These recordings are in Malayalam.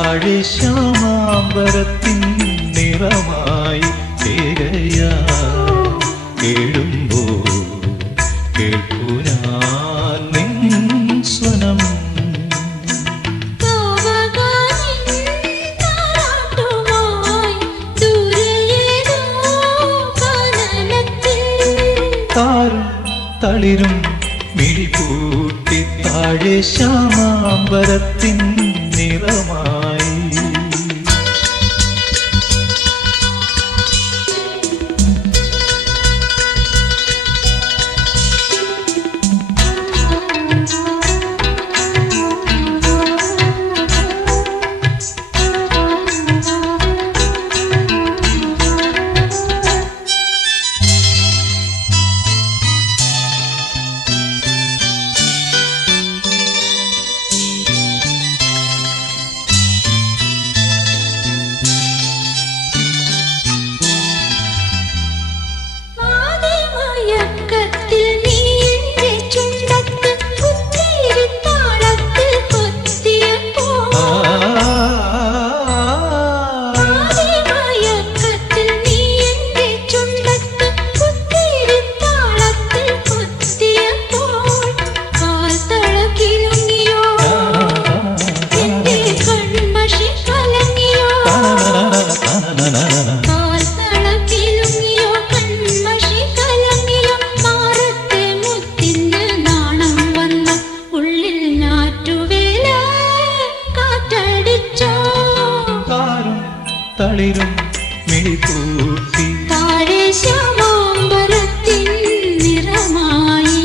താഴെ ശ്യാമാംബരത്തിൻ നിറമായി കേകയാ കേഴുമ്പോ കേൾപ്പു ഞാൻ നിൻ സ്വനം. താരും തളിരും മിഴിപൂട്ടി താഴെ ശ്യാമാംബരത്തിൻ നിറമായി. തളിരും മിഴിപൂട്ടി താഴെ ശ്യാമാംബരത്തിൻ നിറമായി.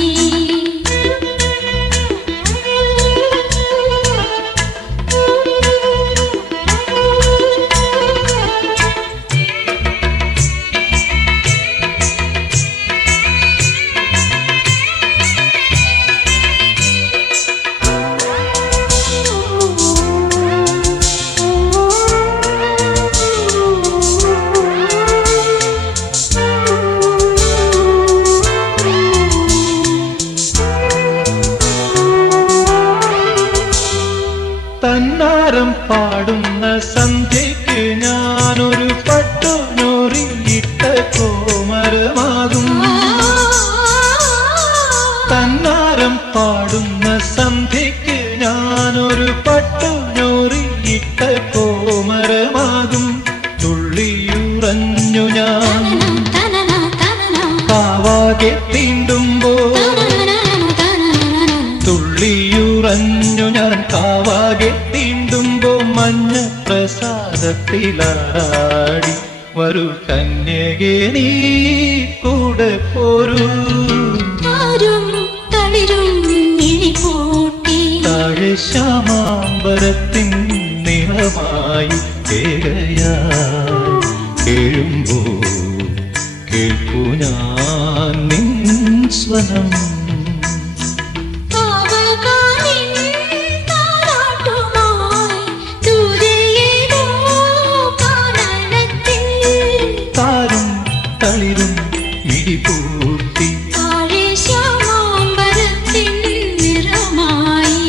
തന്നാരം പാടുന്ന സന്ധ്യയ്ക്ക് ഞാനൊരു പട്ടുനൂറിയിട്ട കോമരമാകും. തന്നാരം പാടുന്ന സന്ധ്യയ്ക്ക് ഞാനൊരു പട്ടുനൂറിയിട്ട കോമരമാകും. തുള്ളിയുറഞ്ഞു ഞാൻ കാവാകെ തീണ്ടുമ്പോൾ തുള്ളിയുറഞ്ഞു ഞാൻ കാവാകെ തീണ്ടുമ്പോ മഞ്ഞ പ്രസാദത്തിലാടി വരൂ കന്യകേ നീ കൂടെ പോരൂ. താഴെ ശ്യാമാംബരത്തിൻ നിറമായി കേകയാ കേഴുമ്പോ കേൾപ്പു ഞാൻ നിൻ സ്വനം. തളിരും മിഴിപൂട്ടി താഴെ ശ്യാമാംബരത്തിൻ നിറമായി.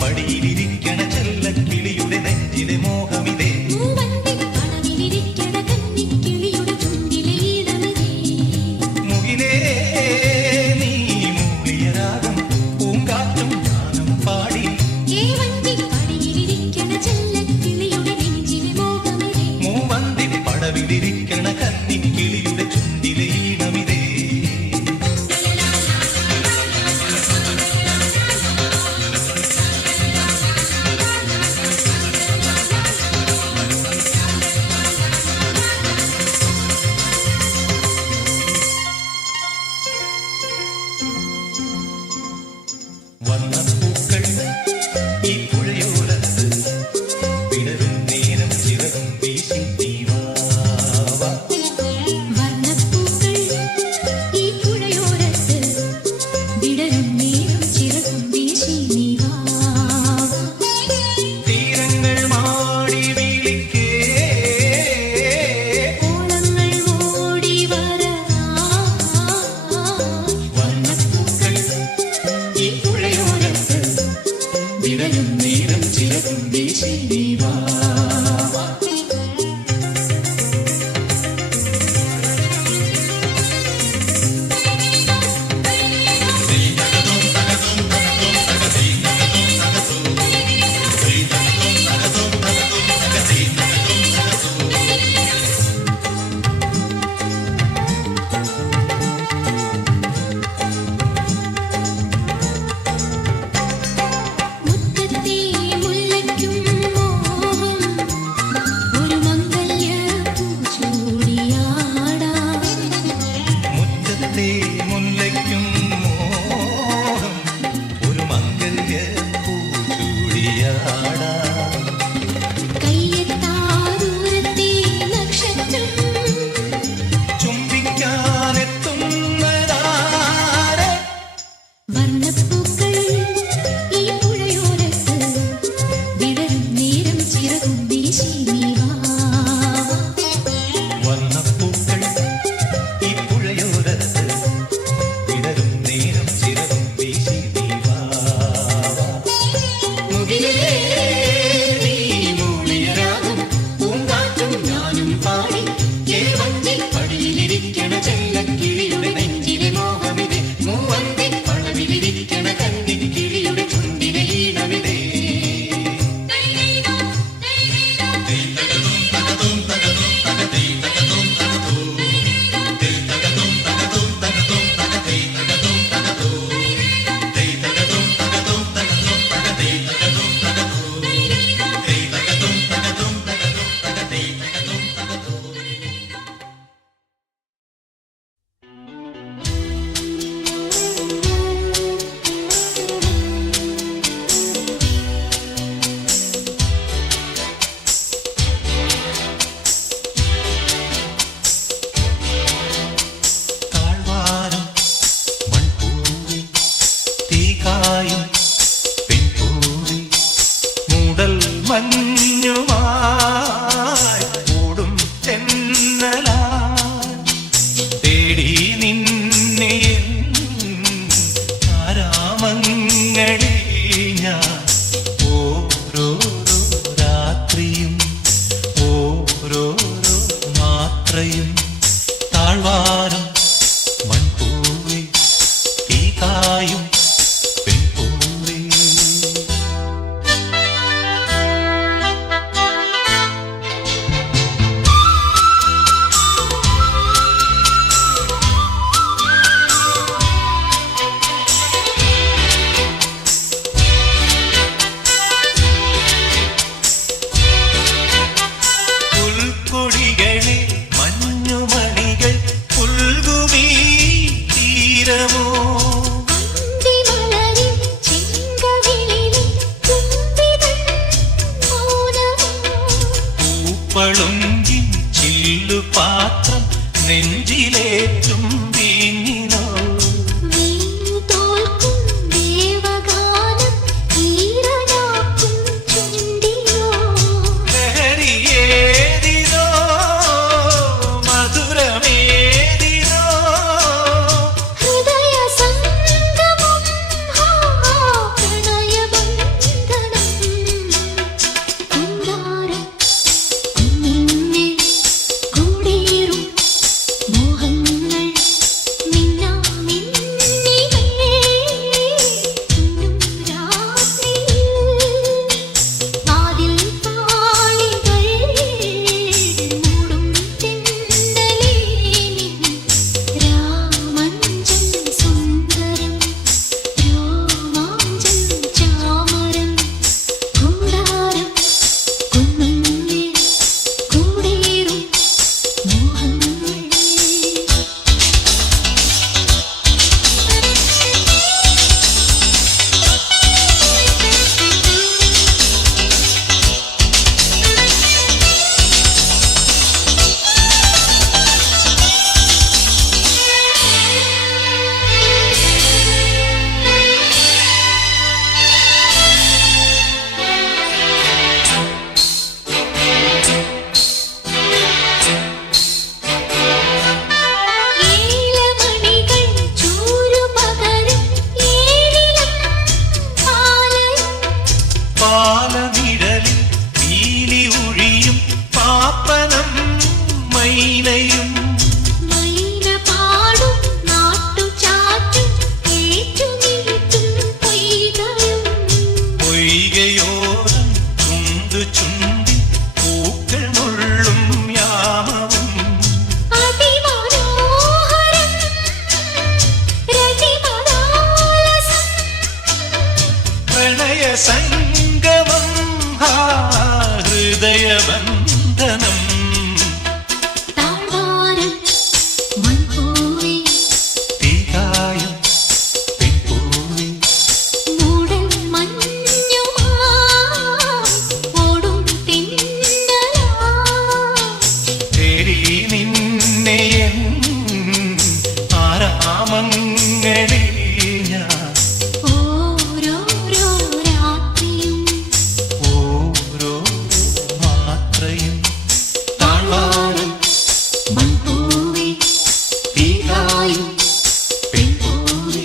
പടിയിലിരിക്കണ ചെല്ലക്കിളിയുടെ നെഞ്ചിലെ മോഹമിതേ. മുകിലേ നീ മൂളിയ രാഗം പൂങ്കാറ്റും ഞാനും പാടി. മൂവന്തി പടവിലിരിക്കണ കന്നിക്കിളിയുടെ ചുണ്ടിലെ ഈണമിതേ. വിടരും നേരം ചിറകും വീശി നീ വാ. പാലനിഴലിൽ പീലി ഒഴിയും പാപ്പനം മൈനയും മൈന പാടും നാട്ടുചാറ്റും ഏറ്റുനീട്ടും പൊയ്കയും പൊയ്കയോരം ചുണ്ടു ചുണ്ടി പൂക്കൾ നുള്ളും യാമവും അതിമനോഹരം രതിമനാലസം പ്രണയ സംഗമം ഹൃദയബന്ധനം താഴ്വാരം മൺപൂവേ തീകായം പെൺപൂവേ മൂടൽ മഞ്ഞുമായി ഓടും തിന്നലാ തേടി നിന്നെ എൻ ആരാമങ്ങളിൽ ഞാൻ ഓരോരോ രാത്രിയും ഓരോ മാത്രയും താഴ്വാരം മൺപൂവേ തീകായും പെൺപൂവേ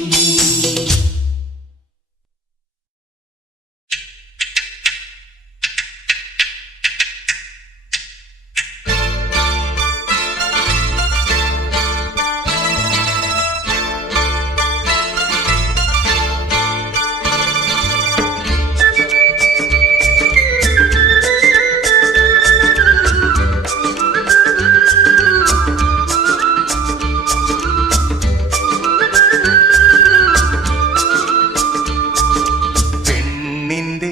പെണ്ണിന്റെ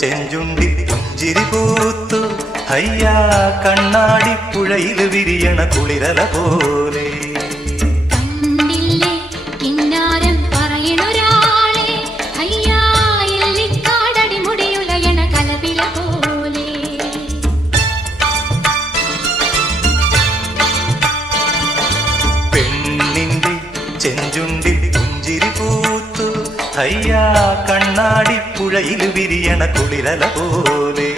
ചെഞ്ചുണ്ടിൽ പുഞ്ചിരി പൂത്തു ഹയ്യാ കണ്ണാടി പുഴയിൽ വിരിയണ കുളിരല പോലെ കണ്ടില്ലേ കിന്നാരം പറയണൊരാളെ അയ്യാ എല്ലിക്കാടടി മുടിയുലയണ കലപില പോലെ പെണ്ണിന്റെ ചെഞ്ചുണ്ടിൽ പുഞ്ചിരി പൂത്തു ഹയ്യാ കണ്ണാടി പുഴയിൽ വിരിയണ കുളിരല പോലെ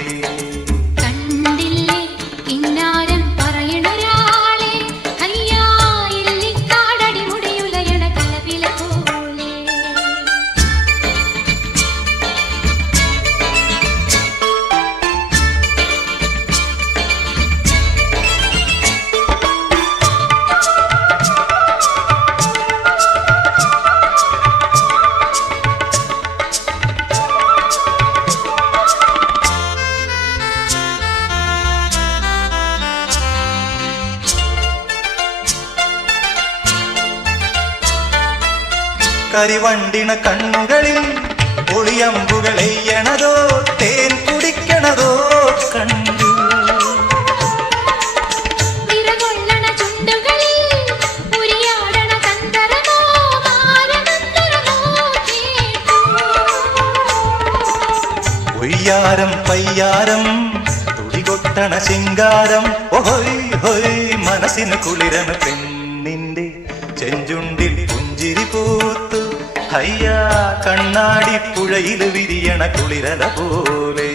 കണ്ടില്ലേ കിന്നാരം പറയണൊരാളെ അയ്യാ എല്ലിക്കാടടി മുടിയുലയണ കലപില പോലെ കരിവണ്ടിണ കണ്ണുകളിൽ ഒളിയമ്പുകളെയ്യണതോ തേൻ കുടിക്കണതോ കണ്ടു തിരകൊള്ളണ ചുണ്ടുകളിൽ ഉരിയാടണ തന്തരമോ മാരതന്തരമോ കേട്ടു ഒയ്യാരം പയ്യാരം തുടികൊട്ടണ ശിങ്കാരം ഓഹോയ് ഹോയ് മനസ്സിന് കുളിരന പെണ്ണിന്റെ ചെഞ്ചുണ്ടിൽ പുഞ്ചിരി പൂത്തു ഹയ്യാ കണ്ണാടി പുഴയിൽ വിരിയണ കുളിരല പോലെ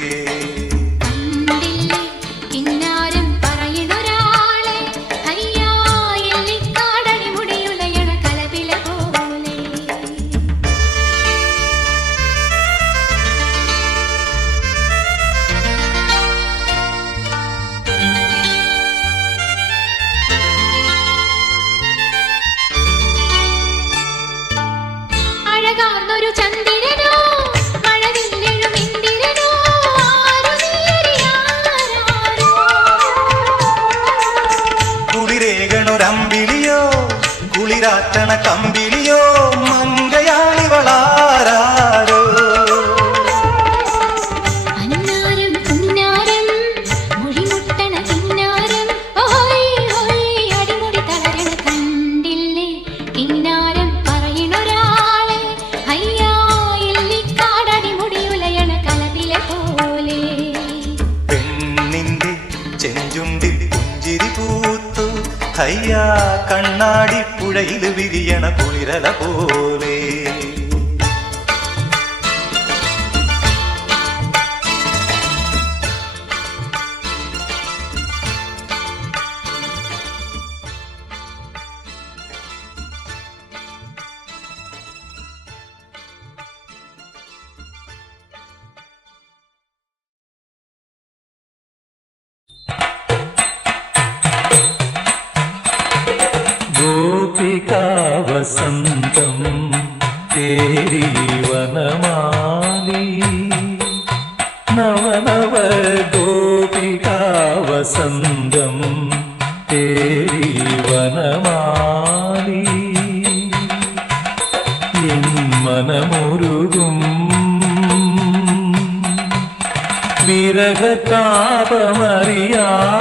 കണ്ടില്ലേ കിന്നാരം പറയണൊരാളെ അയ്യാ എല്ലിക്കാടടി മുടിയുലയണ കലപില പോലെ അഴകാർന്നൊരു ചന്ദ്രനോ മഴവില്ലെഴും ഇന്ദിരനോ ആരു നീയറിയാരാരോ കുളിരേകണൊരമ്പിളിയോ കുളിരാറ്റണ കമ്പിളിയോ മങ്കയാളിവളാരോ അന്നാരം പുന്നാരം മുഴിമുട്ടണ കിന്നാരം ഓയ് ഓയ് അടിമുടി തളരണ കണ്ടില്ലേ കിന്നാരം പറയണൊരാളെ അയ്യാ എല്ലിക്കാടടി മുടിയുലയണ കലപില പോലെ പെണ്ണിന്റെ ചെഞ്ചുണ്ടിൽ പുഞ്ചിരി പൂത്തു ഹയ്യാ കണ്ണാടി പുഴയിൽ വിരിയണ കുളിരല പോലെ गोपिका वसंतम तेरी वनमाली नव नव गोपिका वसंतम तेरी वनमाली എൻ മനമുരുകും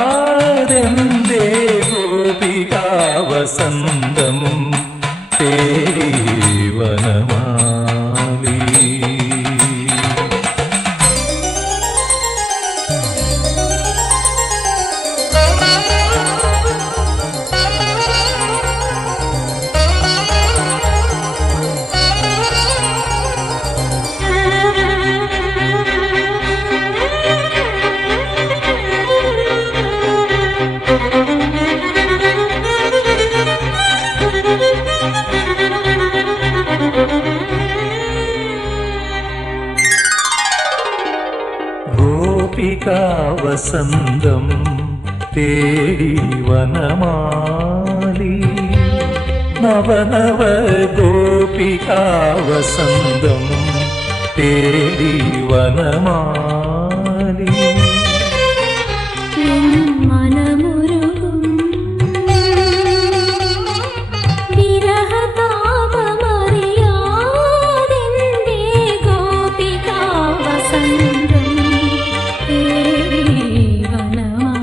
വിരഹതാപമറിയാതെന്തേ ഗോപികാ വസന്തം തേരി വനമാലി गोपिका वसंतम तेरी वनमाली नव नव गोपिका वसंतम तेरी वनमाली മനമുരുകും വിരഹതാപമറിയാതെന്തേ ഗോപികാ വസന്തം തേരി വനമാലി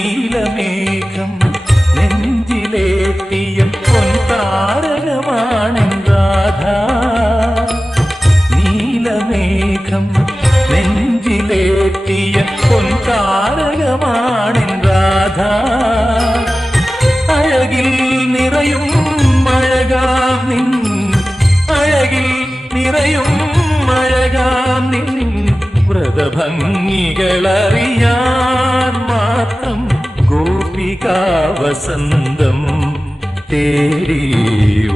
നീലമേഘം നെഞ്ചിലേറ്റിയ പൊൻതാരകമാണെൻ രാധ നീലമേഘം നെഞ്ചിലേറ്റിയ പൊൻതാരകമാണെൻ രാധ അഴകിൽ നിറയും അഴകാം നിൻ അഴകിൽ നിറയും അഴകാം നിൻ വ്രതഭംഗികളറിയാൻ മാത്രം ഗോപികാ വസന്തം തേരി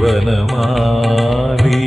വനമാലി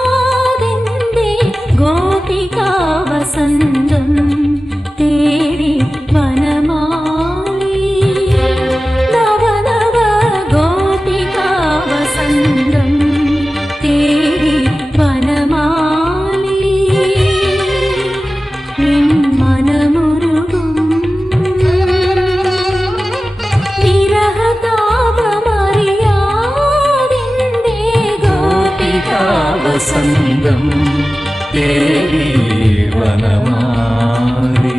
പരിഭവമിന്നറിയാതെന്തേ ഗോപികാ വസന്തം തേരി വനമാലി നവ നവ ഗോപികാ വസന്തം തേരി വനമാലി നിൻ മനമുരുകും വിരഹതാപമറിയാതെന്തേ ഗോപികാ വസന്തം തേരി വനമാലി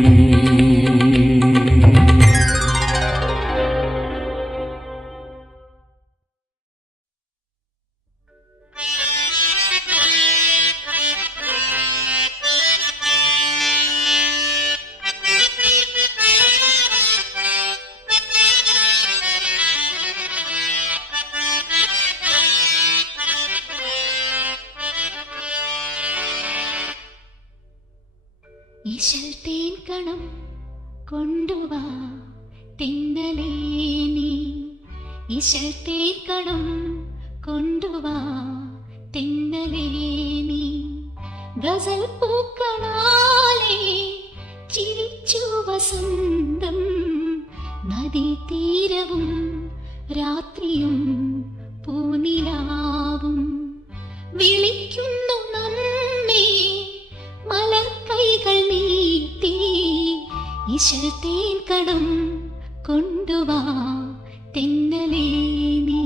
ഇശൽ തേൻ കണം കൊണ്ടുവാ തിന്നലേ നീ ഇശൽ തേൻ കണം കൊണ്ടുവാ തിന്നലേ നീ ഗസൽ പൂക്കളാലേ ചിരിച്ചു വസന്തം നദീതീരവും രാത്രിയും പൂനിലാവും വിളിക്കുന്നു നമ്മെ മലർക്കൈകൾ നീട്ടി ഇശൽത്തേൻ കടം കൊണ്ടുവാ തെന്നലേ നീ.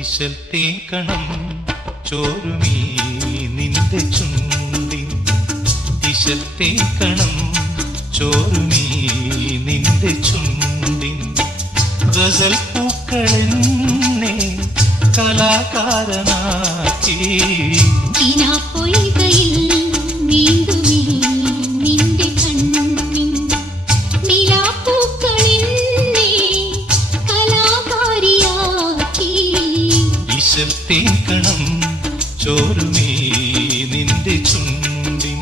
ഇശൽത്തേൻ കണം ചോരുമീ നിന്റെ ചുണ്ടിൻ, ഇശൽത്തേൻ കണം ചോരുമീ നിന്റെ ചുണ്ടിൻ. ഗസൽ പൂക്കളെന്നെ കലാകാരനാക്കി പൊയ്കയിൽ നീന്തുമീ നിന്റെ കണ്ണിൻ നിലാപ്പൂക്കളെന്നെ കലാകാരിയാക്കി. ഇശൽത്തേൻ കണം ചോരുമീ നിന്റെ ചുണ്ടിൻ.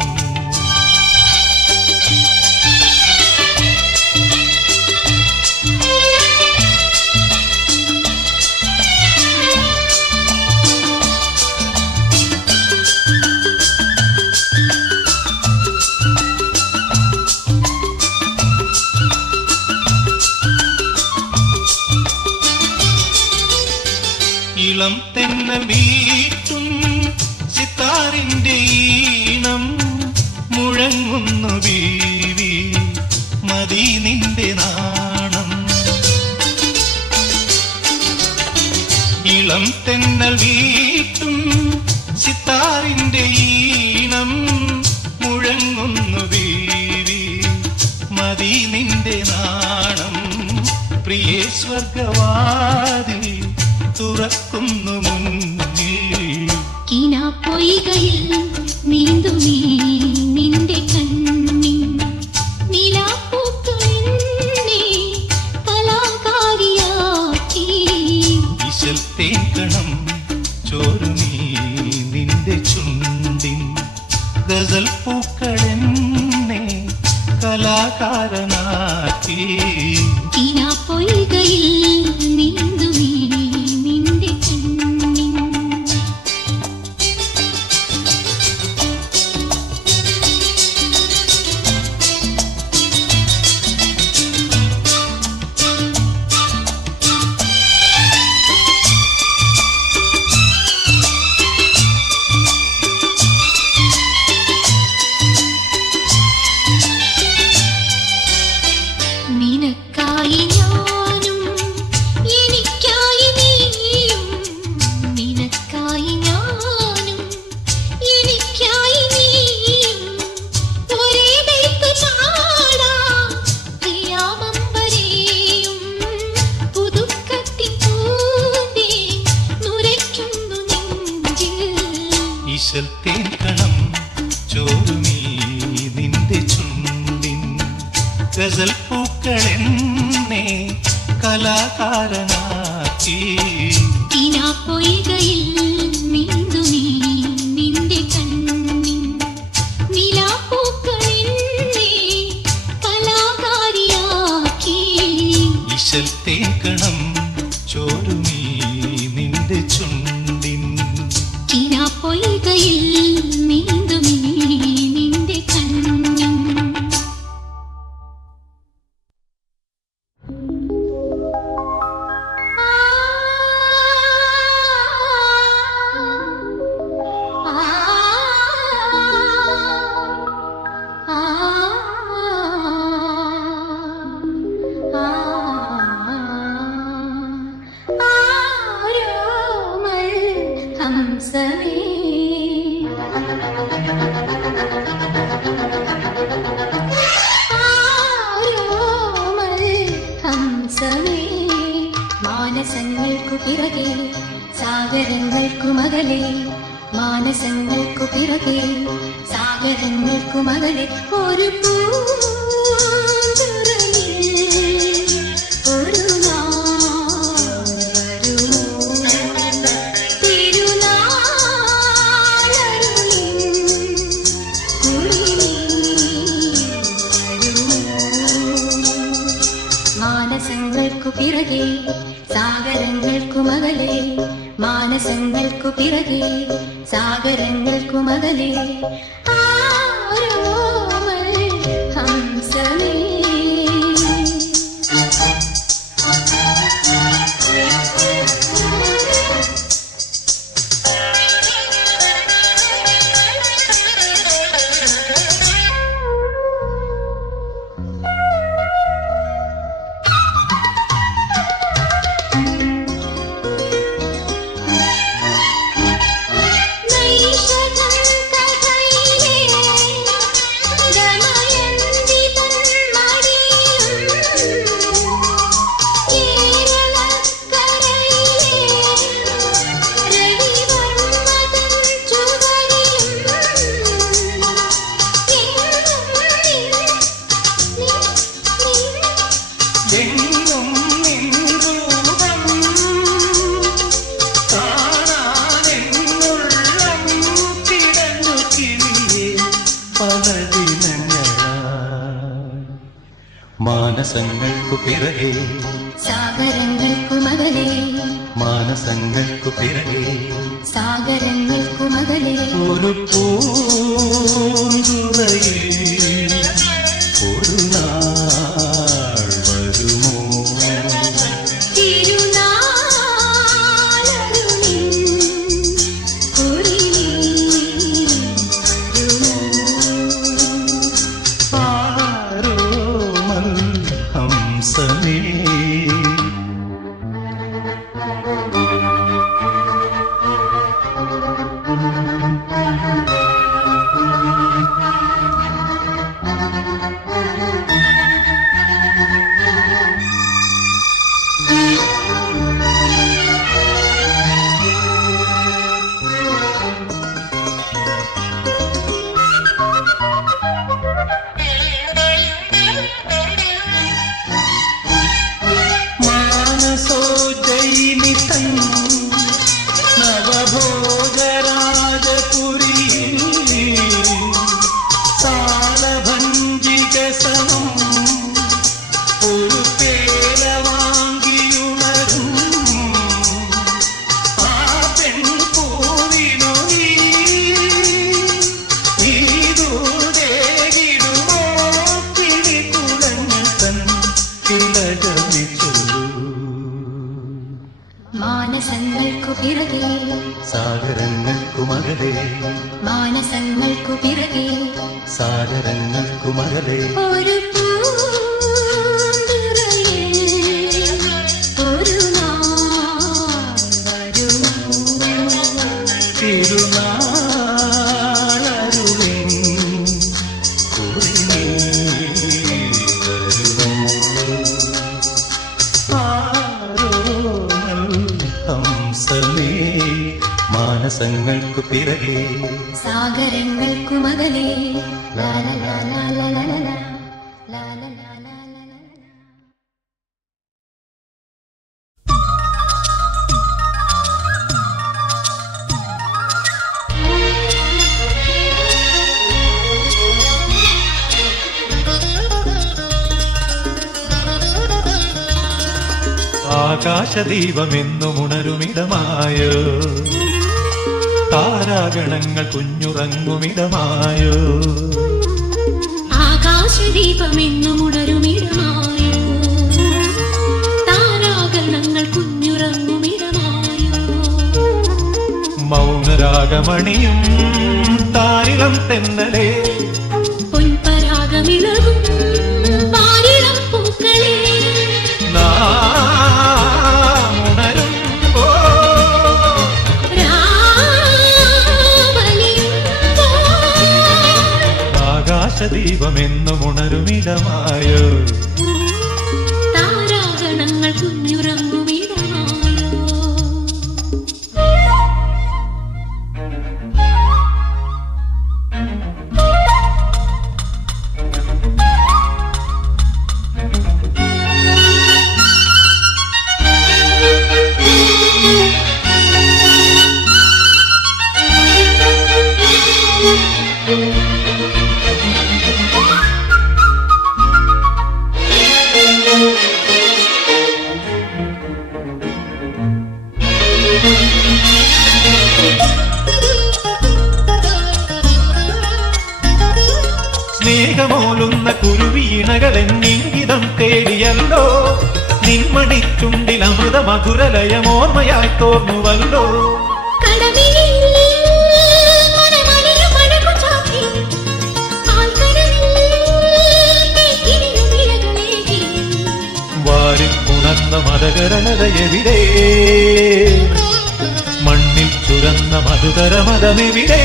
ഇളം തെന്നൽ വീട്ടും സിത്താറിന്റെ ഈണം മുഴങ്ങുന്നു ബീവി മതി നിന്റെ നാണം. ഇളം തെന്നൽ വീട്ടും സിത്താറിന്റെ ഈണം മുഴങ്ങുന്നു ബീവി മതി നിന്റെ നാണം. പ്രിയേ സ്വർഗവാതിൽ തുറക്കുന്നു മുന്നിൽ പൊയ്കയിൽ നീന്തുമീ നിന്റെ കണ്ണിൻ നിലാപ്പൂക്കളെന്നെ കലാകാരിയാക്കി. ഇശൽത്തേൻ കണം ചോരുമീ നിന്റെ ചുണ്ടിൻ. ഗസൽ പൂക്കളെന്നെ കലാകാരനാക്കി. പൊയ്കയിൽ നീന്തുമീ നിന്റെ കണ്ണിൻ. നിനക്കായി ഞാനും എനിക്കായി നീയും, നിനക്കായി ഞാനും എനിക്കായി നീയും ഒരേ ബൈത്ത് പാടാം ഖിയാമം വരെയും. പുതുക്കത്തിൻ പൂന്തേ നുരയ്ക്കുന്നു നെഞ്ചിൽ. ഇശൽത്തേൻ കണം ചോരുമീ നിന്റെ ചുണ്ടിൻ. ഗസൽ പൂക്കളെന്നെ കലാകാരനാക്കി. പൊയ്കയിൽ നീന്തുമീ നിന്റെ കണ്ണിൻ നിലാപ്പൂക്കളെന്നെ കലാകാരിയാക്കി. ഇശൽത്തേൻ കണം ചോരുമീ നിന്റെ ചുണ്ടിൻ. പൊയ്കയിൽ നീന്തുമീ നിന്റെ കണ്ണിൻ. മാനസങ്ങൾക്കു പിറകെ സാഗരങ്ങൾക്കു മകളെ, മാനസങ്ങൾക്കു പിറകെ സാഗരങ്ങൾക്കു മകളെ ഒരു പൂഞ്ചിറയിൽ ഒരു നാൾ വരുമോ തിരുനാളരുളിൻ കുളിരേ വരുമോ. മാനസങ്ങൾക്കു പിറകെ സാഗരങ്ങൾക്കു മകളെ, മാനസ മാനസങ്ങൾക്കു പിറകെ സാഗരങ്ങൾക്കു മകലേ ആരോമൽ ഹംസമേ. എങ്ങും നിൻ രൂപം കാണാനെന്നുള്ളം കിടന്നു കിളിയേ പല ദിനങ്ങളായി. മാനസങ്ങൾക്കു പിറകെ സാഗരങ്ങൾക്കു മകലേ മാനസങ്ങൾക്കു പിറകെ സാഗരങ്ങൾക്കു മകലേ ഒരു പൂന്തുറയിൽ ഒരു നാൾ വരുമോ തിരുനാളരുളിൻ കുറിയിൽ വരുമോ. ആരോമൽ ഹംസമേ. മാനസോജ്ജയിനി തൻ നവഭോജരാജപുരിയിൽ സാലഭഞ്ജിക സമം ഒരു പേലവാങ്കിയുണരും ആ പെൺപൂവിനു നീതൂടേകിടുമോ കിളികുളഞ്ഞ തൻ കിളകമിച്ചു. മാനസങ്ങൾക്കു പിറകെ സാഗരങ്ങൾക്കു മകളെ മാനസങ്ങൾക്കു പിറകെ സാഗരങ്ങൾക്കു മകളെ ഒരു പൂന്തുറയിൽ ഒരു നാൾ വരുമോ. തിരുനാളരുളിൻ കുറിയിൽ വരുമോ. ആരോമൽ ഹംസമേ. മാനസങ്ങൾക്കു പിറകെ സാഗരങ്ങൾക്കു മകലേ ലാല ലാല ലാല ലാല ലാല ലാല ലാല. ആകാശദീപമെന്നുമുണരുമിടമായോ താരാഗണങ്ങൾ കുഞ്ഞുറങ്ങുമിടമായോ ആകാശദീപമെന്നുമുണരുമിടമായോ താരാഗണങ്ങൾ കുഞ്ഞുറങ്ങുമിടമായോ. മൗനരാഗമണിയും താരിളം തെന്നലേ പൊൻപരാഗമിളകും വാരിളം പൂക്കളേ നാമുണരുമ്പോ ആകാശദീപമെന്നുമുണരുമിടമായോ താരാഗണങ്ങൾ കുഞ്ഞുറങ്ങുമിടമായോ. പോലുന്ന കുരുവീണകളെന്നിംഗിതം തേടിയല്ലോ നിന്മണിച്ചുണ്ടിൽ അമൃത മധുരലയമോർമ്മയായി തോർന്നുവല്ലോ വാരിപ്പുണർന്ന മതകരലത എവിടെ മണ്ണിൽ ചുരന്ന മധുകരമതമെവിടെ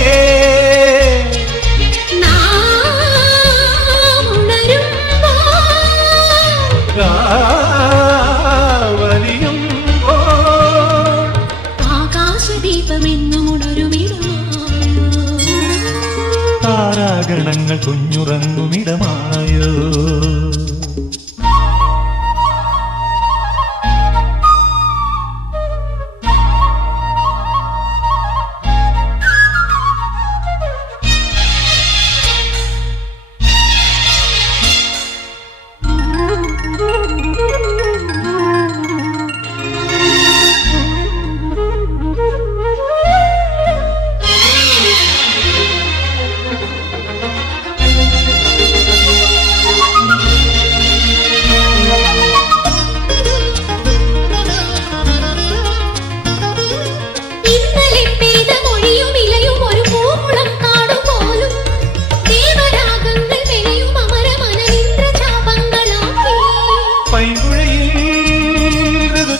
ആകാശദീപമെന്നും ഉണരുമിടമായോ താരാഗണങ്ങൾ കുഞ്ഞുറങ്ങുമിടമായോ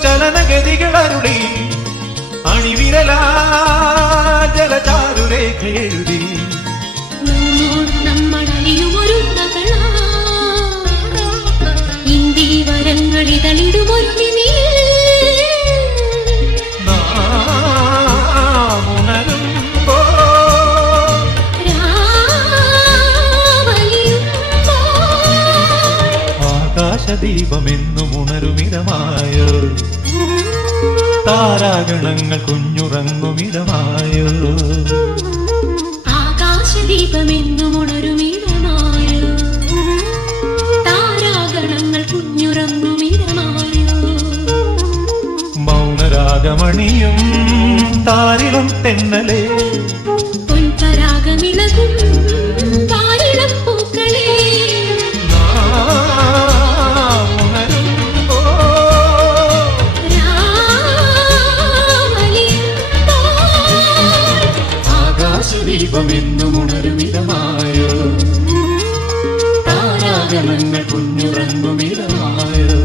ചലനഗതികളരുളി അണിവിരലാ ജലചാരുരേഖ എഴുതി ഇന്ത്യവരങ്ങളിതളിടുമൊരു ആകാശദീപമെന്നും ഉണരുമിടമായോ താരാഗണങ്ങൾ കുഞ്ഞുറങ്ങുമിടമായോ ആകാശദീപമെന്നും ഉണരുമിടമായോ താരാഗണങ്ങൾ കുഞ്ഞുറങ്ങുമിടമായോ മൗനരാഗമണിയും താരിളം തെന്നലേ പൊൻപരാഗമിളകും താരിളം പൂക്കളേ ദീപമെന്നും ഉണരുമിടമായോ താരാഗണങ്ങൾ കുഞ്ഞുറങ്ങുമിടമായോ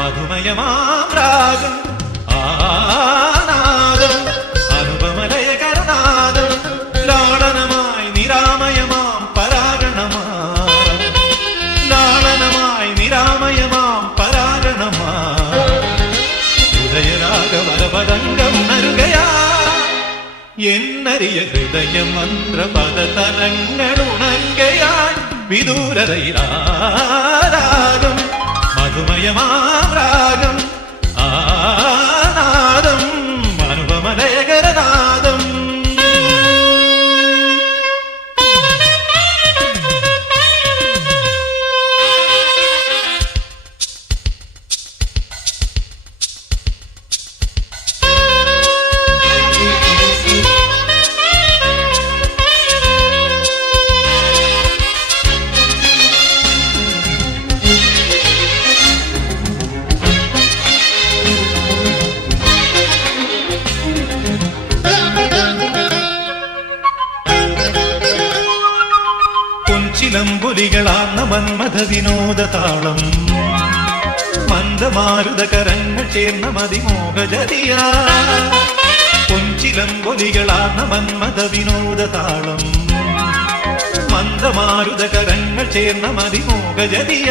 മധുമയമാം ആനാദം അനുപമലയകരനാദം ലാളനമായി നിരാമയമാം ലാളനമായി നിരാമയമാം ഹൃദയരാഗവരപദംഗം നരുകയാ എന്നറിയ ഹൃദയം മന്ത്രപദതലങ്ങളുണരുകയാൻ വിദൂരതയിലാരാഗം മധുമയമാം ആനാദം അനുപമലയകരനാദം ചിലമ്പുലികളാർന്ന മന്മഥ വിനോദതാളം മന്ദമാരുതകരങ്ങൾ ചേർന്ന മതിമോഹജതിയ പൊൻചിലമ്പൊലികളാർന്ന മന്മഥ വിനോദതാളം മന്ദമാരുതകരങ്ങൾ ചേർന്ന മതിമോഹജതിയ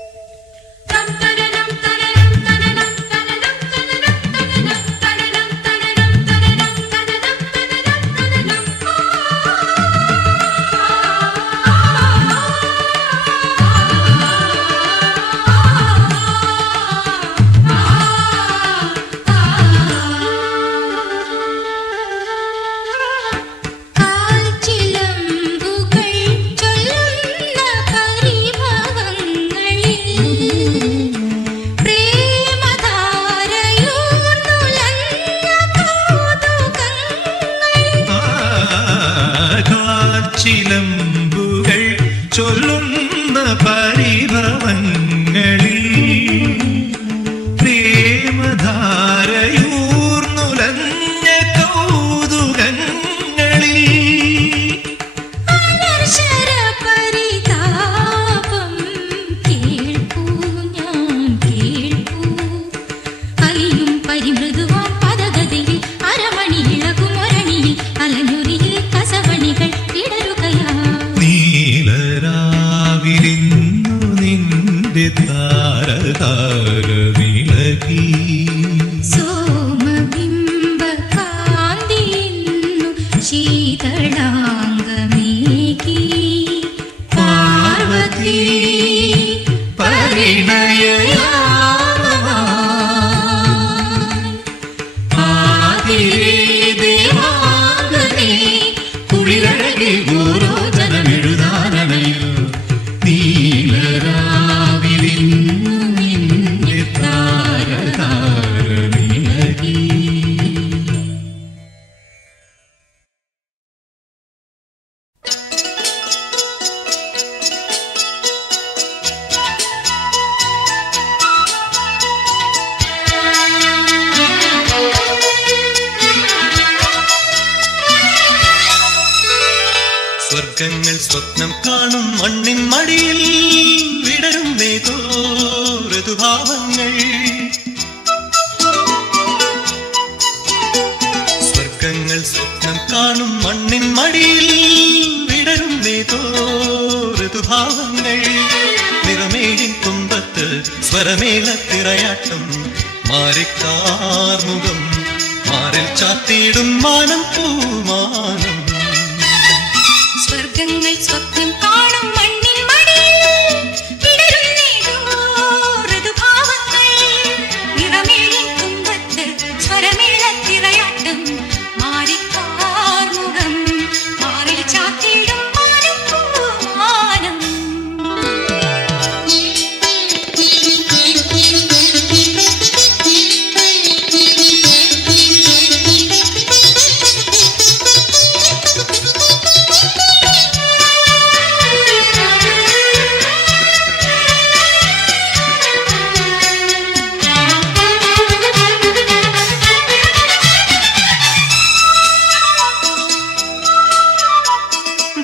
താര വിളകി സോമബിംബകാന്തിയെന്നു ശീതളാംഗമേകി പാർവതി കുളിരഴകി ഓരോ ജനമെഴുതാനണയോ നീലരാവിലിന്നു നിന്റെ താര താര വിളകി. സ്വർഗങ്ങൾ സ്വപ്നം കാണും മണ്ണിൻ മടിയിൽ വിടരും നേതോ ഋതുഭാവങ്ങൾ. സ്വർഗങ്ങൾ സ്വപ്നം കാണും മണ്ണിൻ മടിയിൽ വിടരും നേതോ ഋതുഭാവങ്ങൾ. നിറമേഴിൻ തുമ്പത്ത് സ്വരമേളത്തിറയാട്ടം മാറിക്കാർമുഖം മാറിൽ ചാത്തിയിടും മാനം പൂമാനം. സ്വർഗങ്ങൾ സ്വപ്നം കാണും മണ്ണിൻ മടിയിൽ വിടരുന്നേതോ ഋതുഭാവങ്ങൾ. നിറമേഴിൻ തുമ്പത്ത് സ്വരമേളത്തിറയാട്ടം മാറിക്കാർമുഖം മാറിൽ ചാത്തിയിടും മാനം പൂമാനം.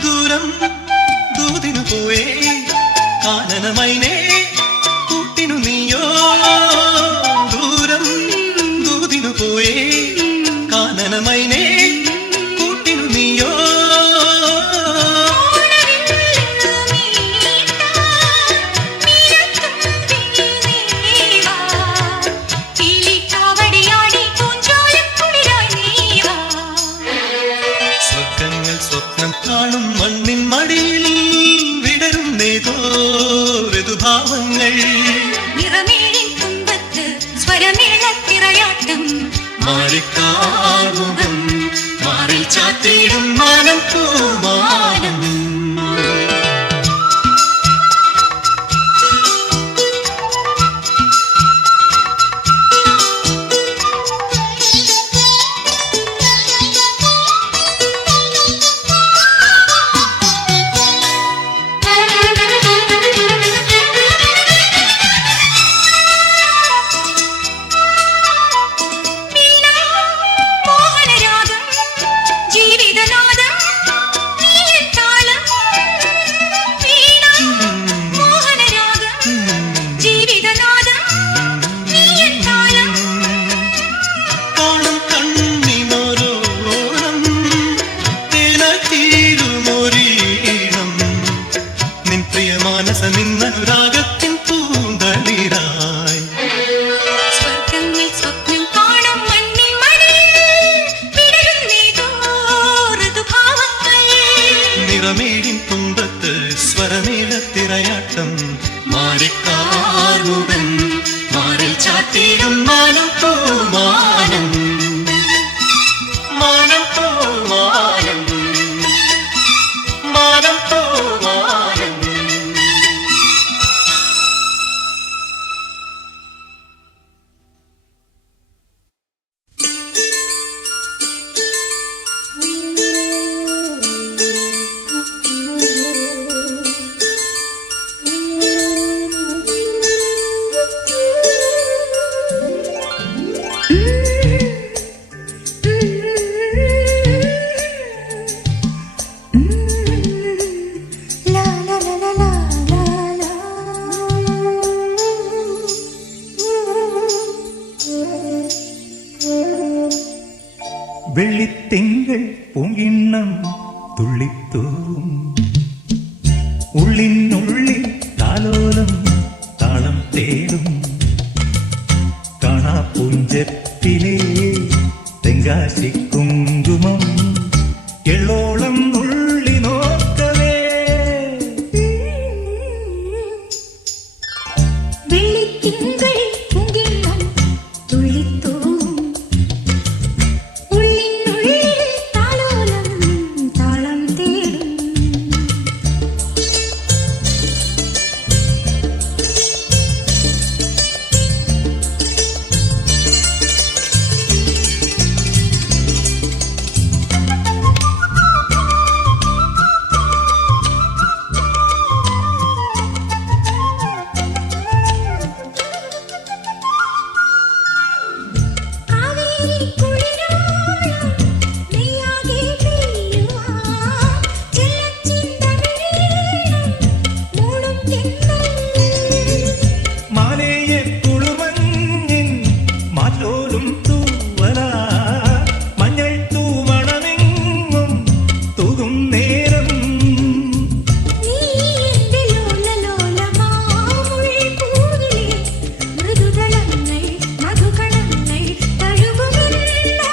ദൂരം ദൂതിനു പോയേ കാനനമൈനേ കൂട്ടിനു നീയോ. ദൂരം ദൂതിനു പോയേ കാനനമൈനേ കൂട്ടിനു നീയോ. സ്വർഗങ്ങൾ സ്വപ്നം കാണും മണ്ണിൻ മടിയിൽ വിടരും നേതോ ഋതുഭാവങ്ങൾ. നിറമേഴിൻ തുമ്പത്ത് സ്വരമേളത്തിറയാട്ടം മാറിക്കാർമുഖം മാറിൽ ചാത്തിയിടും മാനം പൂമാനം. മോഹനരാഗം ജീവിതനാദം നീയൻ താളം. വീണ മോഹനരാഗം ജീവിതനാദം നീയൻ താളം. കാണും കണ്ണിനോരോണം തീരുമൊരീണം നിൻ പ്രിയ മാനസ നിന്നനുരാഗത്തിൻ പൂന്തളിരായി. സ്വർഗങ്ങൾ സ്വപ്നം കാണും മണ്ണിൻ മടിയിൽ വിടരുന്നേതോ ഋതുഭാവങ്ങൾ. നിറമേഴിൻ തുമ്പത്ത് സ്വരമേളത്തിറയാട്ടം മാറിക്കാർമുഖം മാറിൽ ചാത്തിയിടും മാനം പൂമാനം. മാനം പൂമാനം മാനം പൂമാനം. വെള്ളിത്തിങ്കൾ പൂങ്കിണ്ണം തുള്ളിത്തൂവും ഉള്ളിനുള്ളിൽ താലോലം താളം തേടും തെങ്കാശി കുങ്കുമം എള്ളോളം നുള്ളി നോക്കവേ വെള്ളിത്തിങ്കൾ പൂങ്കിണ്ണം തുള്ളിത്തൂവും ഉള്ളിനുള്ളിൽ താലോലം താളം തേടും കാവേരി കുളിരോളം നെയ്യാകെ പെയ്യുവാൻ ചെല്ലച്ചിന്തമിഴീണം മൂടും തിന്നൽ മാലയെ കുളിർമഞ്ഞിൻ മാറ്റോലും തൂവല മഞ്ഞൾ തൂമണമെങ്ങും തൂകും നേരം നീ എന്റെ ലോലലോലമാമുൾ പൂവിലെ മൃദുദളങ്ങൾ മധുകണങ്ങൾ തഴുകുമെന്നോ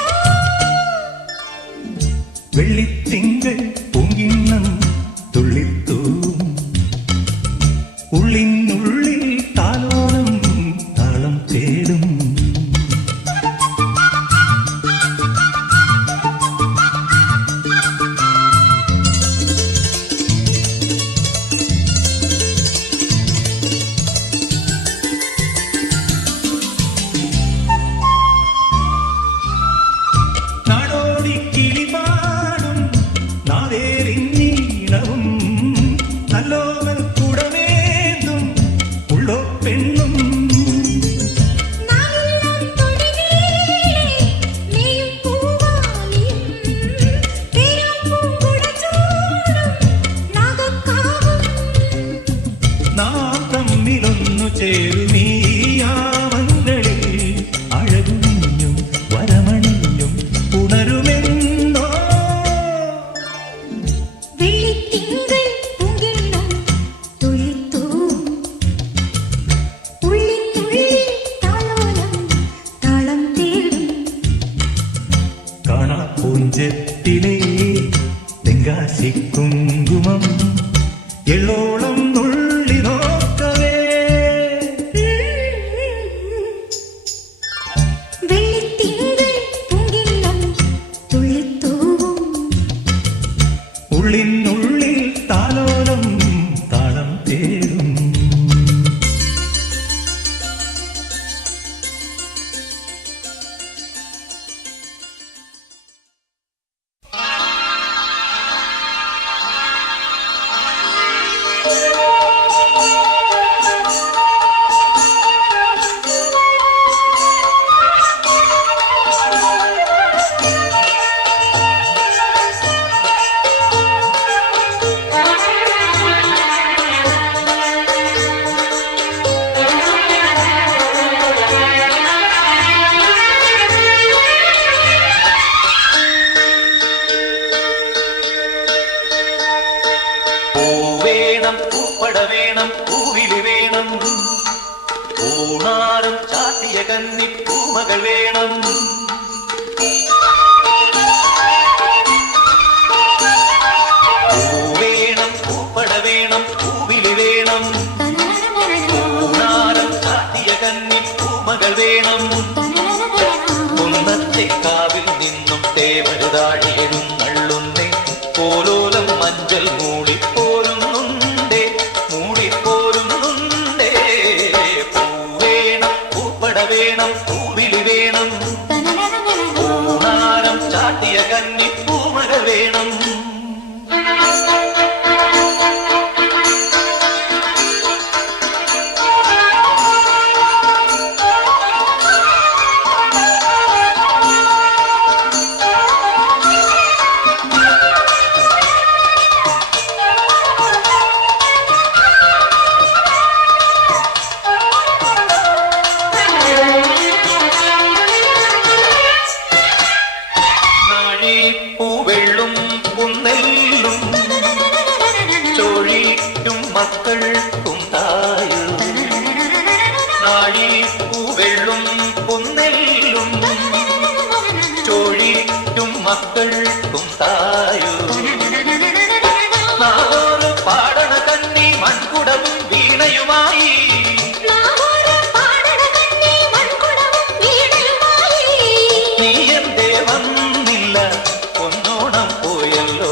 വെള്ളിത്തിങ്കൾ പൂങ്കിണ്ണം തുള്ളിത്തൂവും ഉള്ളിനുള്ളിൽ താലോലം താളം തേടും നാടോടി കിളിപാടും നാവേറിഞ്ഞീണവും നല്ലോമൽ കുടമേന്തും ഉള്ളോ പെണ്ണും നാലെല്ലാം തൊടിനീളെ നീയും പൂവാലിയും പേരാമ്പൂങ്കുട ചൂടും നാഗക്കാവും നാം തമ്മിലൊന്നു ചേരുമീ യാമങ്ങളിൽ അഴകുഞ്ഞും വരമണിഞ്ഞും ഉണരുമെന്നോ വെള്ളിത്തിങ്കൾ പൂങ്കിണ്ണം തുള്ളിത്തൂവും ഉള്ളിനുള്ളിൽ താലോലം താളം തേടും കാണാപ്പൂഞ്ചത്തിലെ തെങ്കാശി കുങ്കുമം എള്ളോളം നുള്ളി നോക്കവേ വെള്ളിത്തിങ്കൾ പൂങ്കിണ്ണം തുള്ളിത്തൂവും ഉള്ളിനുള്ളിൽ താലോലം താളം തേടും വേണം പൂപ്പട വേണം പൂവിലി വേണം പൂണാരം ചാത്തിയ കന്നി പൂമകൾ വേണം വേണം പൂപ്പട വേണം പൂവിലി വേണം പൂണാരം ചാത്തിയ കന്നി പൂമകൾ വേണം കുന്നത്തെ കാവിൽ നിന്നും തേവരുതാഴെഴുന്നള്ളുന്നേ പോലോലം മഞ്ചൽ മൂടിപ്പോരുന്നുണ്ടേ മൂടിപ്പോരുന്നുണ്ടേ പൂവേണം പൂപ്പട വേണം പൂവിലി വേണം പൂണാരം ചാട്ടിയ കന്നി പൂമകൾ വേണം മക്കൾക്കും തായും നാഴി പൂവെള്ളും പൊന്നെല്ലും ചോഴി മക്കൾക്കും തായോ നാളൊരു പാടണ കണ്ണി മൺകുടവും വീണയുമായി നീ എന്തേ വന്നില്ല പൊന്നോണം പോയല്ലോ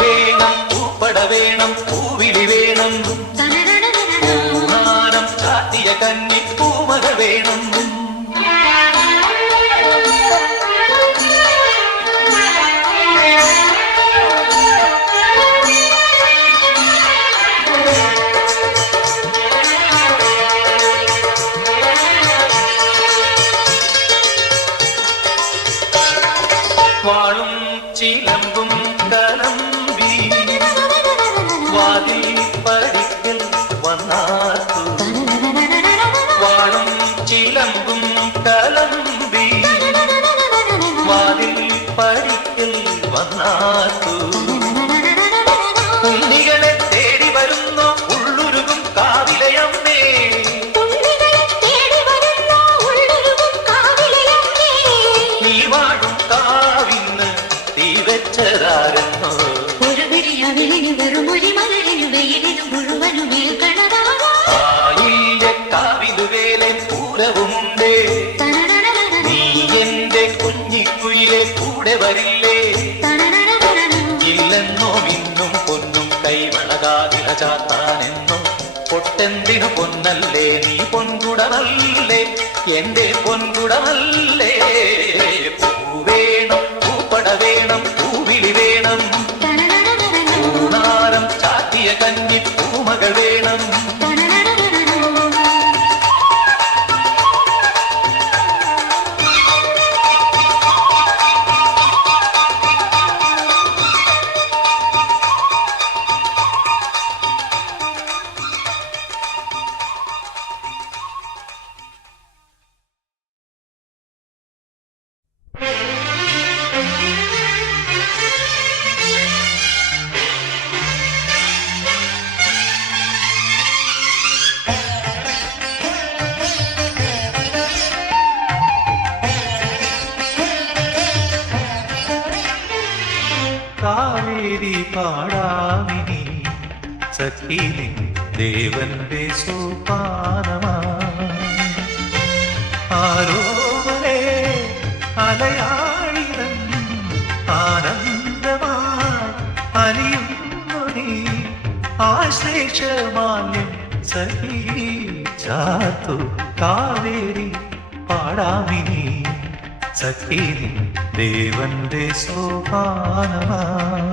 വേണം പൂപ്പട വേണം പൂവിളി വേണം പൂനാനം ചാത്തിയ കണ്ണി പൂമക വേണം വാളും ചിലമ്പും കലമ്പി വാതിൽ പടിക്കൽ വന്നാർത്തു വാളും ചിലമ്പും കലമ്പി വാതിൽ പടിക്കൽ വന്നാർത്തു ഉണ്ണികളെ തേടി വരുന്നു ഉള്ളുരുകും കാവിലയമ്മേ നീ വാഴും കാവിന്ന് തീ വെച്ചതാരെന്നോ ആയില്യ കാവിലുവേലെ പൂരവുമുണ്ടേ നീ എന്റെ കുഞ്ഞിക്കുയിലെ കൂടെ വരില്ലേ ഇല്ലെന്നോ ഇന്നും പൊന്നും കൈവളകാതില ചാത്താനെന്നോ പൊട്ടെന്തിനു പൊന്നല്ലേ നീ പൊൻകുടമല്ലേ എന്റെ പൊൻകുടമല്ലേ പൂവേണം പൂപ്പട വേണം പൂവിളി വേണം പൂനാരം ചാത്തിയ കഞ്ഞി പൂമകൾ വേണം കാവേരി പാടാമിനി സഖീനി ദേവന്റെ സോപാനമാ ആരോമലേ അലയാഴിതൻ ആനന്ദമായി അലിയുന്നു നീ ആശ്ലേഷമാല്യം സഖീ ചാത്തു കാവേരി പാടാമിനി സഖീനി ദേവന്റെ സോപാനമായി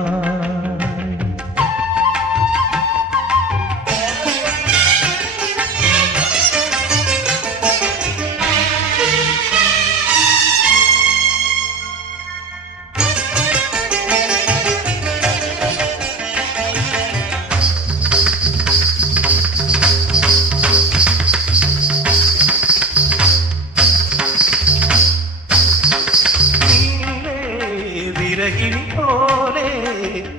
വിരഹിണി പോലെ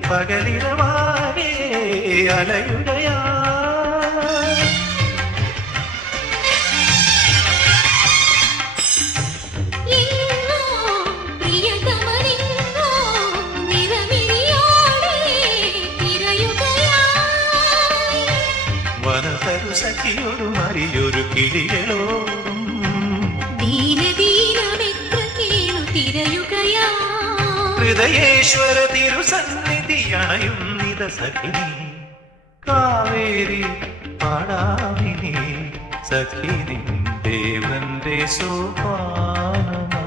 പകലിരവാകെ അലയുകയാ വനതരു സഖിയൊരു മറിയൊരു കിളികളോടും ഹൃദയേശ്വര തിരുസന്നിധി അണയുന്നിത സഖിനി കാവേരി പാടാമിനി സഖിനി ദേവന്റെ സോപാനമാ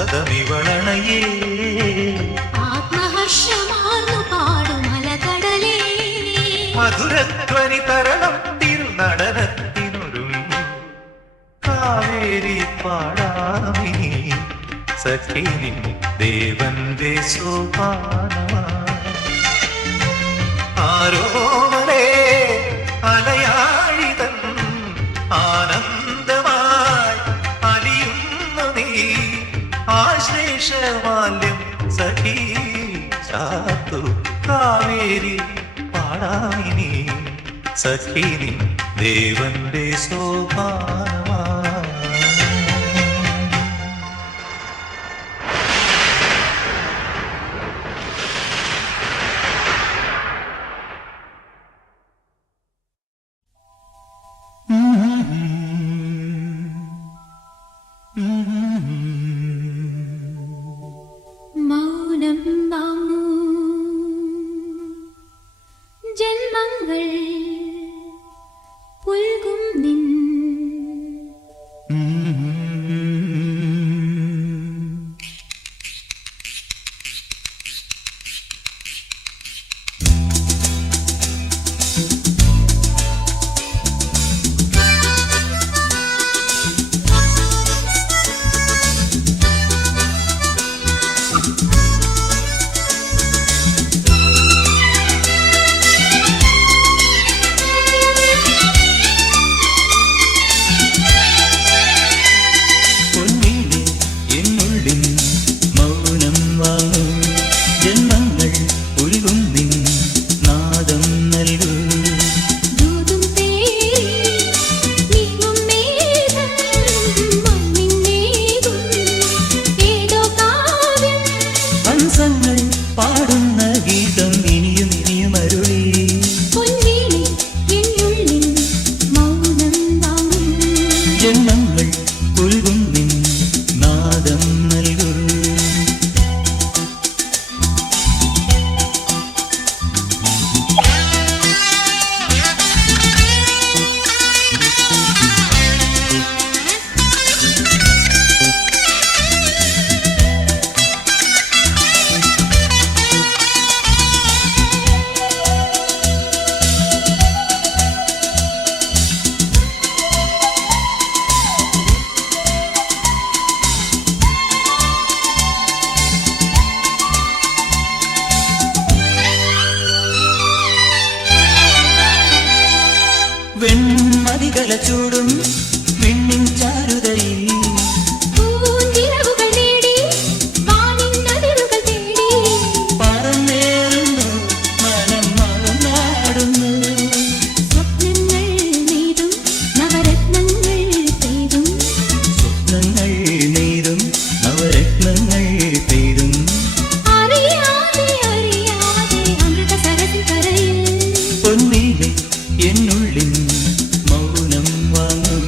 പദമിവളണയേ ആത്മഹർഷമാർന്നു പാടും അലകടലേ മധുരധ്വനി തരണം തിരുനടനത്തിനൊരുങ്ങി കാവേരി പാടാമിനി സഖി നിൻ ദേവന്റെ സോപാനമാ ആരോമലേ അലയാഴിതൻ ആനന്ദമായി അലിയുന്നു നീ ആശ്ലേഷമാല്യം സഖി ചാത്തു കാവേരി പാടാമിനി സഖി നിൻ ദേവന്റെ സോപാനമാ മൗനം വാങ്ങൂ ജന്മങ്ങൾ പുൽകും നിൻ പാടുന്ന ഗീതം ഇനിയും ഇനിയും അരുളി ജന്മങ്ങൾ പുൽകും നിൻ നാദം നൽകൂ വെൺമതികല ചൂടും വിണ്ണിൻ ചാരുതയിൽ പറന്നേറുന്നു മനം മറന്നാടുന്നു സ്വപ്നങ്ങൾ നെയ്തും നവരത്നങ്ങൾ പെയ്തും സ്വപ്നങ്ങൾ നെയ്തും നവരത്നങ്ങൾ പെയ്തും അറിയാതെ അറിയാതെ അമൃത സരസിൻ കരയിൽ പൊന്നീലെ എന്നുള്ളിൽ മൗനം വാങ്ങും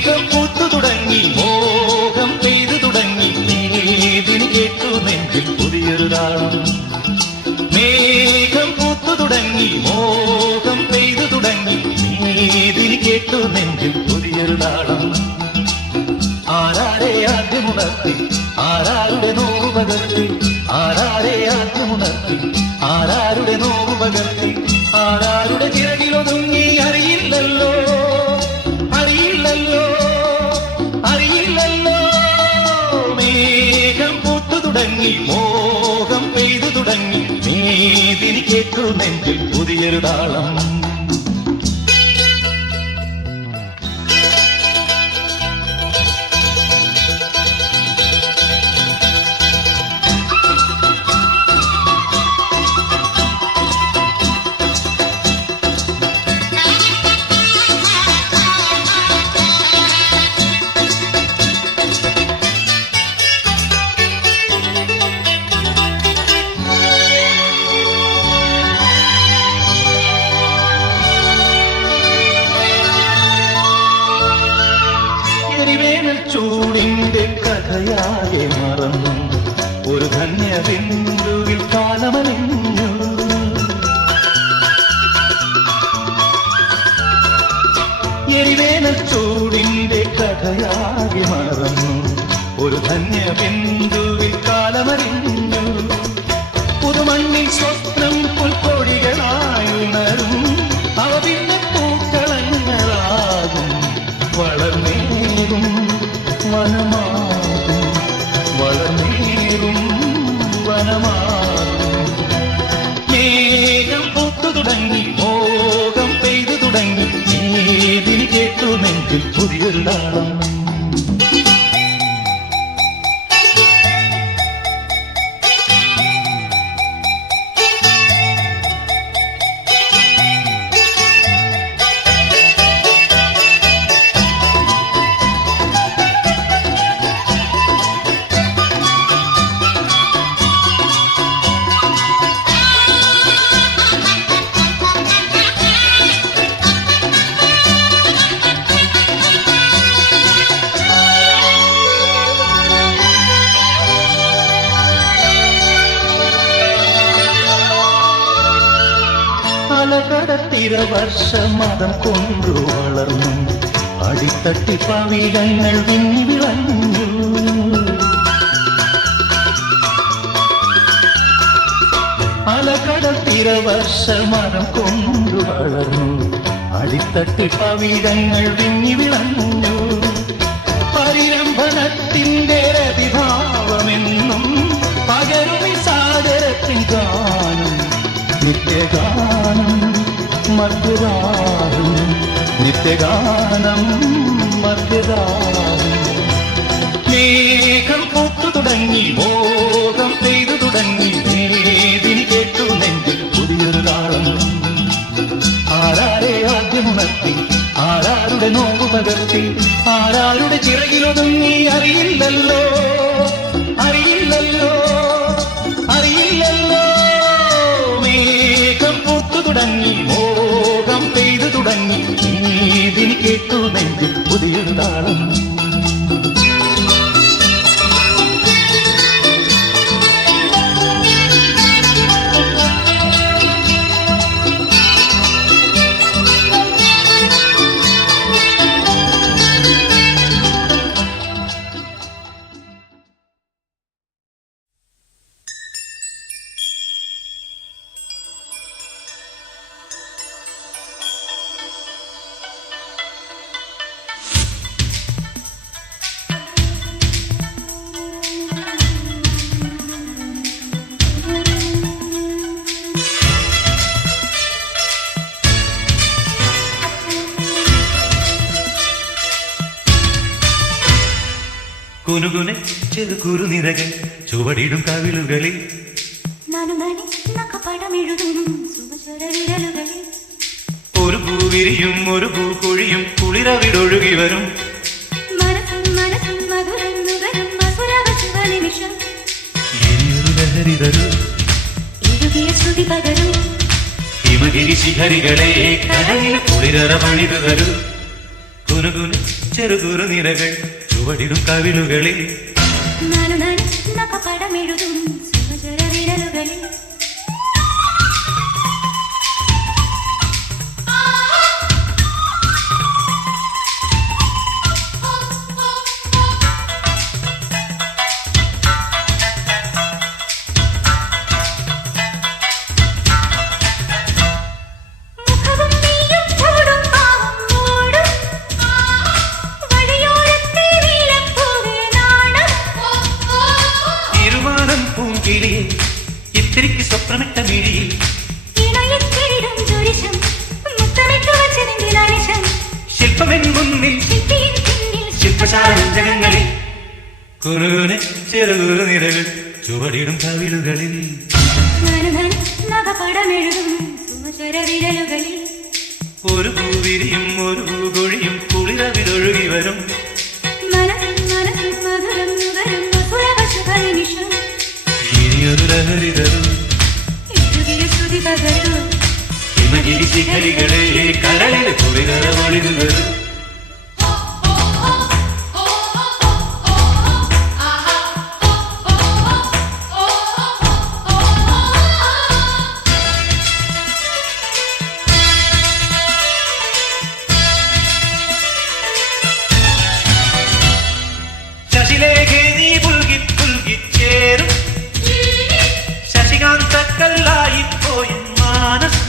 മേഘം പൂത്തു തുടങ്ങി മോഹം പെയ്തു തുടങ്ങി നീതിന് കേട്ടു നെഞ്ചിൽ പുതിയൊരു താളം മേഘം പൂത്തു തുടങ്ങി മോഹം പെയ്തു തുടങ്ങി നീതിന് കേട്ടു നെഞ്ചിൽ പുതിയൊരു താളം ആരാരെ ആദ്യമുണർത്തി ആരാരുടെ നോവ് പകർത്തി ആരാരെ ആദ്യമുണർത്തി ആരാരുടെ നോവ് പകർത്തി ആരാരുടെ ചിറകിലൊതുങ്ങി അറിയില്ലല്ലോ അറിയില്ലല്ലോ അറിയില്ലല്ലോ മേഘം പൂത്തു തുടങ്ങി മോഹം പെയ്തു തുടങ്ങി നീതിന് കേട്ടു നെഞ്ചിൽ പുതിയൊരു താളം ചൂടിന്റെ കഥയാകെ മറന്നു ഒരു ധന്യബിന്ദുവിൽ കാലമലിഞ്ഞു എരിവേനൽ ചൂടിന്റെ കഥയാകെ മറന്നു ഒരു ധന്യബിന്ദുവിൽ കാലമലിഞ്ഞു പുതുമണ്ണിൽ സ്വപ്നം പുൽക്കൊടികളായുണരും അവ പിന്നെ പൂക്കളങ്ങളാകും വളർന്നേറും വനമാകും വളർന്നേറും വനമാകും മേഘം പൂത്തു തുടങ്ങി മോഹം പെയ്തു തുടങ്ങി നീതിന് കേട്ടു നെഞ്ചിൽ പുതിയൊരു താളം വർഷമതം കൊണ്ടു വളർന്നു അടിത്തട്ടി പവിഴങ്ങൾ വിങ്ങി വിളഞ്ഞു അലകടൽ തിരവർഷമതം കൊണ്ടു വളർന്നു അടിത്തട്ടി പവിഴങ്ങൾ വിങ്ങി വിളഞ്ഞു പരിരംഭണത്തിന്റെ രതിഭാവമെന്നും പകരുമി സാഗരത്തിൻ ഗാനം നിത്യഗാനം മധ്യഗാനം നിത്യഗാനം മധ്യഗാനം മേഘം പൂത്തു തുടങ്ങി മോഹം പെയ്തു തുടങ്ങി നീതിന് കേട്ടു നെഞ്ചിൽ പുതിയൊരു താളം ആരാരെ ആദ്യമുണർത്തി ആരാരുടെ നോവ് പകർത്തി ആരാരുടെ ചിറകിലൊതുങ്ങി അറിയില്ലല്ലോ അറിയില്ലല്ലോ അറിയില്ലല്ലോ മേഘം പൂത്തു തുടങ്ങി മോഹം പെയ്തു തുടങ്ങി നീതിന് കേട്ടു നെഞ്ചിൽ പുതിയൊരു താളം കുനുകുനെ ചെറു കുറുനിരകൾ ചുവടിടും കവിളുകളിൽ ഒരു പൂവിരിയും ഒരു പൂക്കൊഴിയും കുളിരവിടൊഴുകി വരും ഇനിയൊരു ലഹരി തരൂ ഹിമഗിരി ശിഖരികളെ കടലിൽ കുളിരറ പണിതു തരൂ കുനുകുനു ചെറുകുറു നിരകൾ ചുവടിടും കവിളുകളിൽ നാനു നഖപടമെഴുതും സുമചര വിരലുകളിൽ മുഖവും നീയും ചൂടും പാവം മൂടും വഴിയോരത്തെ നീലപ്പൂവേ നാണം ഇരുവാനം പൂങ്കിളിയെ ഇത്തിരിക്ക് സ്വപ്നമിട്ട മിഴിയിൽ ഇണയത്തിരിടും ദുരിശം മുത്തമിട്ടു വച്ചതിന്റെ നാണിശം ശില്പമെൻ മുന്നിൽ ശില്പിയിൻ പിന്നിൽ ശില്പശാലങ്ങളിൽ കുനുകുനു ചെറുകുറു നിരകൾ ചുവടിടും കവിളുകളിൽ നാനു നഖപടമെഴുതും സുമചര വിരലുകളിൽ ഒരു പൂവിരിയും ഒരു പൂകൊഴിയും കുളിരവിലൊഴുകി വരും മനസ്സിൻ മധുരം നുകരും സുരവശനിമിഷം ഇനിയൊരു ലഹരി തരും എഴുതിയ ശ്രുതി പകരും ഹിമഗിരി ശിഖരികളെ കരളിൽ കുളിരറ ഒളിതു വരും ശശിലേഖേ നീ പുൽകി പുൽകി ചേരും ശശികാന്തക്കല്ലായി പോയ മാനസം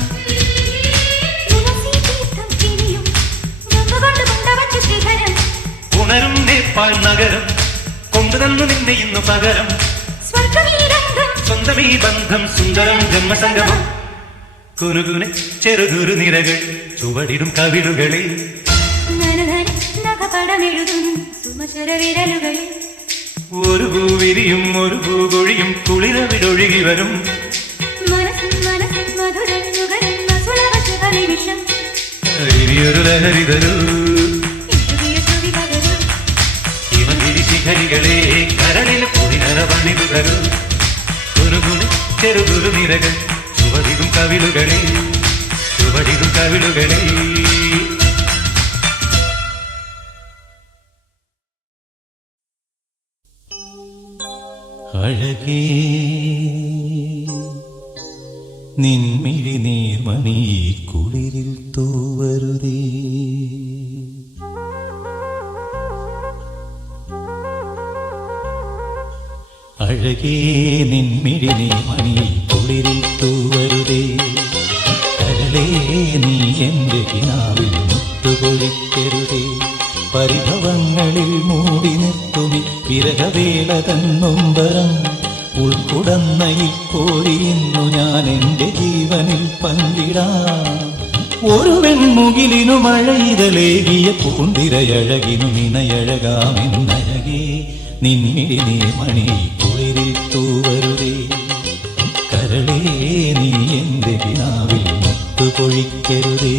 തുളസി തീർത്ഥം കിനിയും ഗംഗകൊണ്ട് കൊണ്ടവച്ച ശിഖരം ഉണരും നേപ്പാൾ നഗരം കൊണ്ടുതന്നു നിന്നെ ഇന്നു പകരം സ്വർഗമീരംഗം സ്വന്തമീ ബന്ധം സുന്ദരം ജന്മസംഗമം കുനുകുനെ ചെറുകുറു നിരകൾ ചുവടിടും കവിളുകളിൽ നഖപടമെഴുതും സുമചര വിരലുകളിൽ ഒരു പൂവിരിയും ഒരു പൂകൊഴിയും കുളിരവിലൊഴുകി വരും മനസ്സിൻ മധുരം നുകരും സുരവശനിമിഷം ഇനിയൊരു ലഹരി തരൂ എഴുതിയ ശ്രുതി പകരും ഹിമഗിരി ശിഖരികളെ കരളിൽ കുളിരറ വണിതു തരൂ കുനുകുനു ചെറുകുറു നിരകൾ ചുവടിടും കവിളുകളിൽ ചുവടിടും കവിളുകളിൽ അഴകേ നിൻമിഴി നീർമണി കുളിരിൽ തൂവരുതേ അഴകേ നിൻമിഴി നീർമണി കുളിരിൽ തൂവരുതേ കരളേ നീ എൻ്റെ കിനാവിൽ മുത്തുപൊഴിക്കരുതേ പരിഭവങ്ങളിൽ മൂടി നിർത്തുമി വിരഹവേള തന്നൊമ്പരം ഉൾക്കുടന്നയിൽ കോരിയുന്നു ഞാൻ എൻ്റെ ജീവനിൽ പങ്കിടാം ഒരു വെൺമുകിലിനു മഴയിതലേകിയ പൂന്തിരയഴകിനു നിനയഴകാമെന്നഴകേ നിൻമിഴി നീ മണി കുളിരിൽ തൂവരുതേ കരളേ നീ എൻ്റെ കിനാവിൽ മുത്തുപൊഴിക്കരുതേ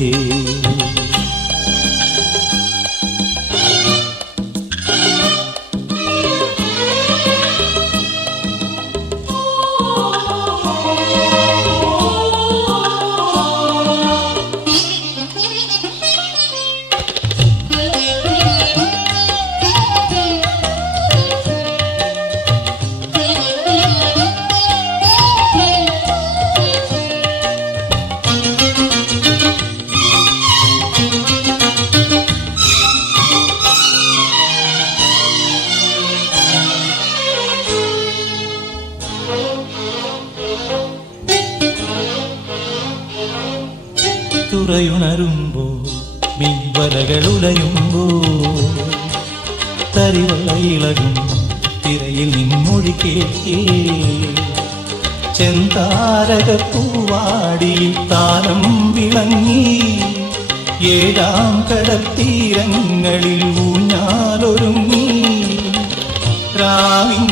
തുറയുണരുമ്പോ മിൻവലകളുലയുമ്പോ തരിവളയിളകും തിരയിൽ നിൻമൊഴി കേൾക്കേ ചെന്താരകപ്പൂവാടിയിൽ താരം വിളങ്ങി ഏഴാം കടൽത്തീരങ്ങളിൽ ഊഞ്ഞാലൊരുങ്ങി രാവിൻ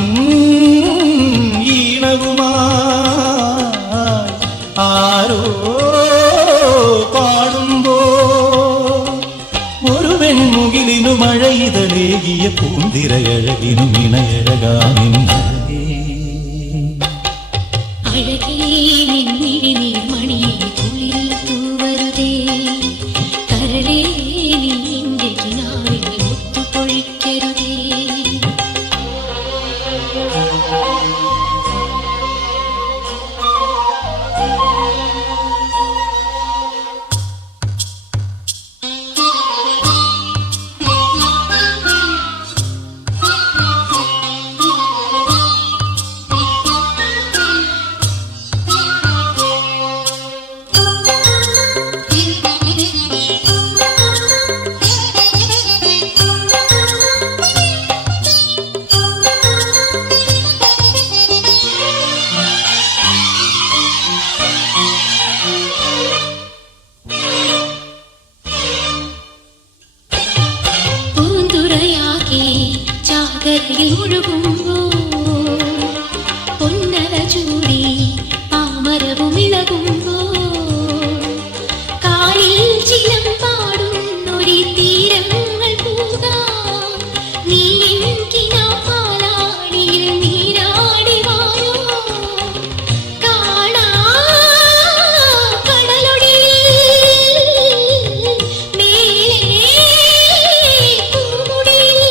ഈണവുമായി ആരോ പാടുമ്പോ ഒരു വെൺമുകിലിനു മഴയിതളേകിയ പൂന്തിരയഴകിനു ഇണയഴകാമെന്നഴകേ അഴകേ നിൻമിഴി നീർമണിയിൽ കുളിരിൽ തൂവരുതേ കരളേ നീ എൻ്റെ കിനാവിൽ താമരയിൽ മുഴുകുമ്പോ പൊന്നല ചൂടി താമരവും ഇളകുമ്പോ കാലിൽ ചിലം പാടുന്നൊരി തീരങ്ങൾ പോകാം നീ എനിക്കിനാ പാലാടിയിൽ നീരാടി വായോ കാണാ കടലൊടിയിൽ മേലേ പൂമുടിയിൽ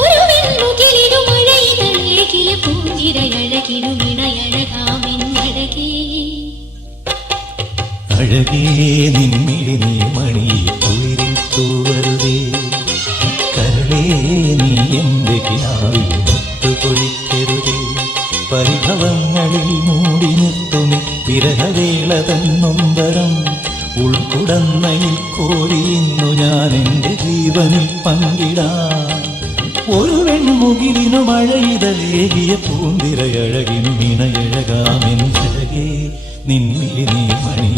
ഒരു വെൺമുകിലിനു മഴയിതളേകിയ പൂഞ്ചിരയഴകിനു ഇണയഴകാമെന്നഴകേ അഴകേ നിൻമിഴി നീ മണി കുളിരിൽ തൂവരുതേ കരളേ നീ എന്റെ കിനാവിൽ മുത്തുപൊഴിക്കരുതേ പരിഭവങ്ങളിൽ മൂടി നിർത്തുമി വിരഹവേള തന്നൊമ്പരം ഉൾക്കുടന്നയിൽ കോരിയുന്നു ഞാൻ എൻ്റെ ജീവനിൽ പങ്കിടാം ഒരു വെൺമുകിലിനു മഴയിതലേകിയ പൂന്തിരയഴകിനു ഇണയഴകാമെന്നഴകേ നിൻമിഴി നീ മണി